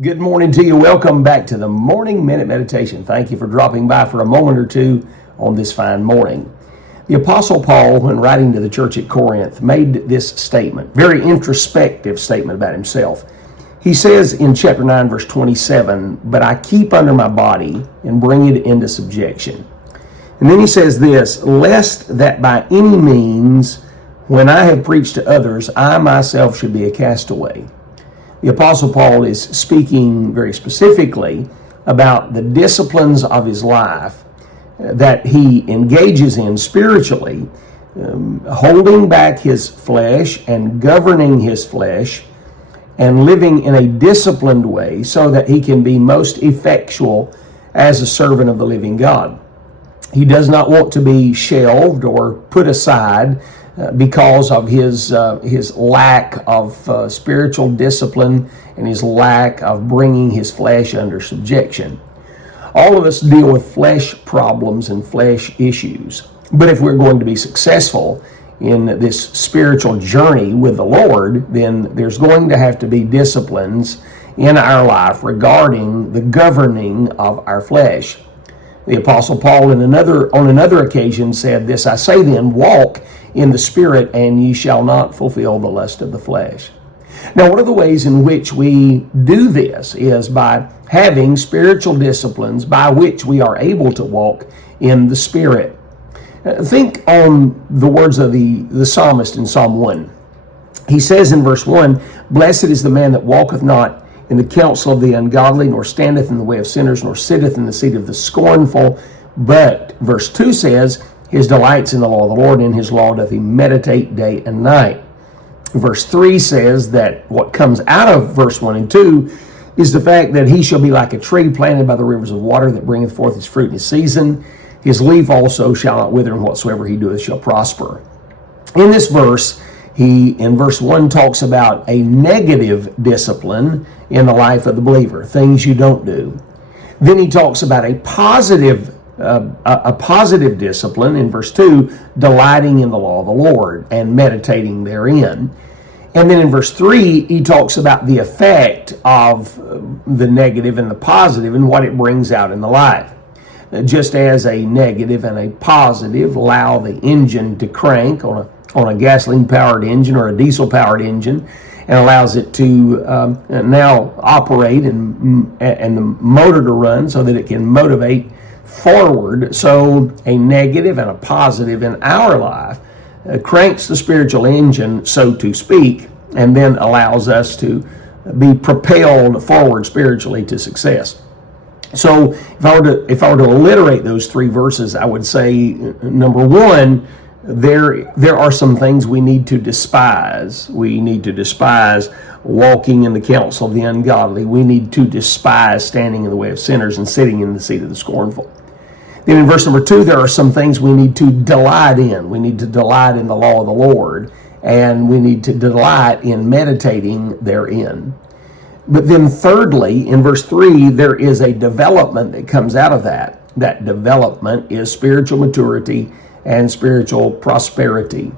Good morning to you. Welcome back to the Morning Minute Meditation. Thank you for dropping by for a moment or two on this fine morning. The Apostle Paul, when writing to the church at Corinth, made this statement, very introspective statement about himself. He says in chapter 9, verse 27, "But I keep under my body and bring it into subjection." And then he says this, "Lest that by any means, when I have preached to others, I myself should be a castaway." The Apostle Paul is speaking very specifically about the disciplines of his life that he engages in spiritually, holding back his flesh and governing his flesh and living in a disciplined way so that he can be most effectual as a servant of the living God. He does not want to be shelved or put aside because of his lack of spiritual discipline and his lack of bringing his flesh under subjection. All of us deal with flesh problems and flesh issues. But if we're going to be successful in this spiritual journey with the Lord, then there's going to have to be disciplines in our life regarding the governing of our flesh. The Apostle Paul on another occasion said this, "I say then, walk in the Spirit, and ye shall not fulfill the lust of the flesh." Now, one of the ways in which we do this is by having spiritual disciplines by which we are able to walk in the Spirit. Think on the words of the psalmist in Psalm 1. He says in verse 1, "Blessed is the man that walketh not in the counsel of the ungodly, nor standeth in the way of sinners, nor sitteth in the seat of the scornful. But," verse 2 says, "his delight's in the law of the Lord, and in his law doth he meditate day and night." Verse 3 says that what comes out of verse 1 and 2 is the fact that he shall be like a tree planted by the rivers of water that bringeth forth his fruit in his season. His leaf also shall not wither, and whatsoever he doeth shall prosper. In this verse, he, in verse 1, talks about a negative discipline in the life of the believer, things you don't do. Then he talks about a positive discipline in verse 2, delighting in the law of the Lord and meditating therein. And then in verse 3, he talks about the effect of the negative and the positive and what it brings out in the life. Just as a negative and a positive allow the engine to crank on a gasoline-powered engine or a diesel-powered engine, and allows it to now operate and the motor to run so that it can motivate forward. So a negative and a positive in our life cranks the spiritual engine, so to speak, and then allows us to be propelled forward spiritually to success. So if I were to alliterate those three verses, I would say, number one, there are some things we need to despise. We need to despise walking in the counsel of the ungodly. We need to despise standing in the way of sinners and sitting in the seat of the scornful. Then in verse number 2, there are some things we need to delight in. We need to delight in the law of the Lord, and we need to delight in meditating therein. But then thirdly, in verse 3, there is a development that comes out of that. That development is spiritual maturity and spiritual prosperity.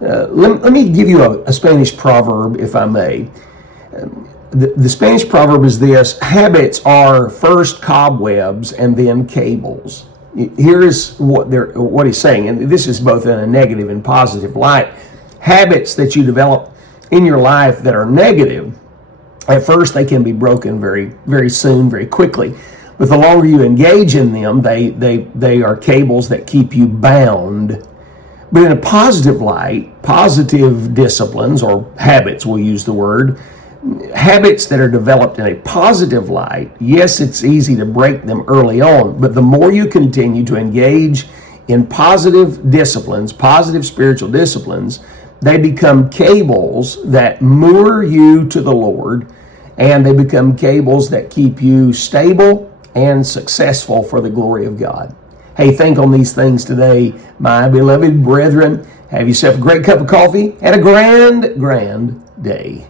Let me give you a Spanish proverb, if I may. The Spanish proverb is this: habits are first cobwebs and then cables. Here is what he's saying, and this is both in a negative and positive light. Habits that you develop in your life that are negative, at first they can be broken very, very soon, very quickly. But the longer you engage in them, they are cables that keep you bound. But in a positive light, positive disciplines, or habits, we'll use the word, habits that are developed in a positive light, yes, it's easy to break them early on, but the more you continue to engage in positive disciplines, positive spiritual disciplines, they become cables that moor you to the Lord, and they become cables that keep you stable and successful for the glory of God. Hey, think on these things today, my beloved brethren. Have yourself a great cup of coffee and a grand day.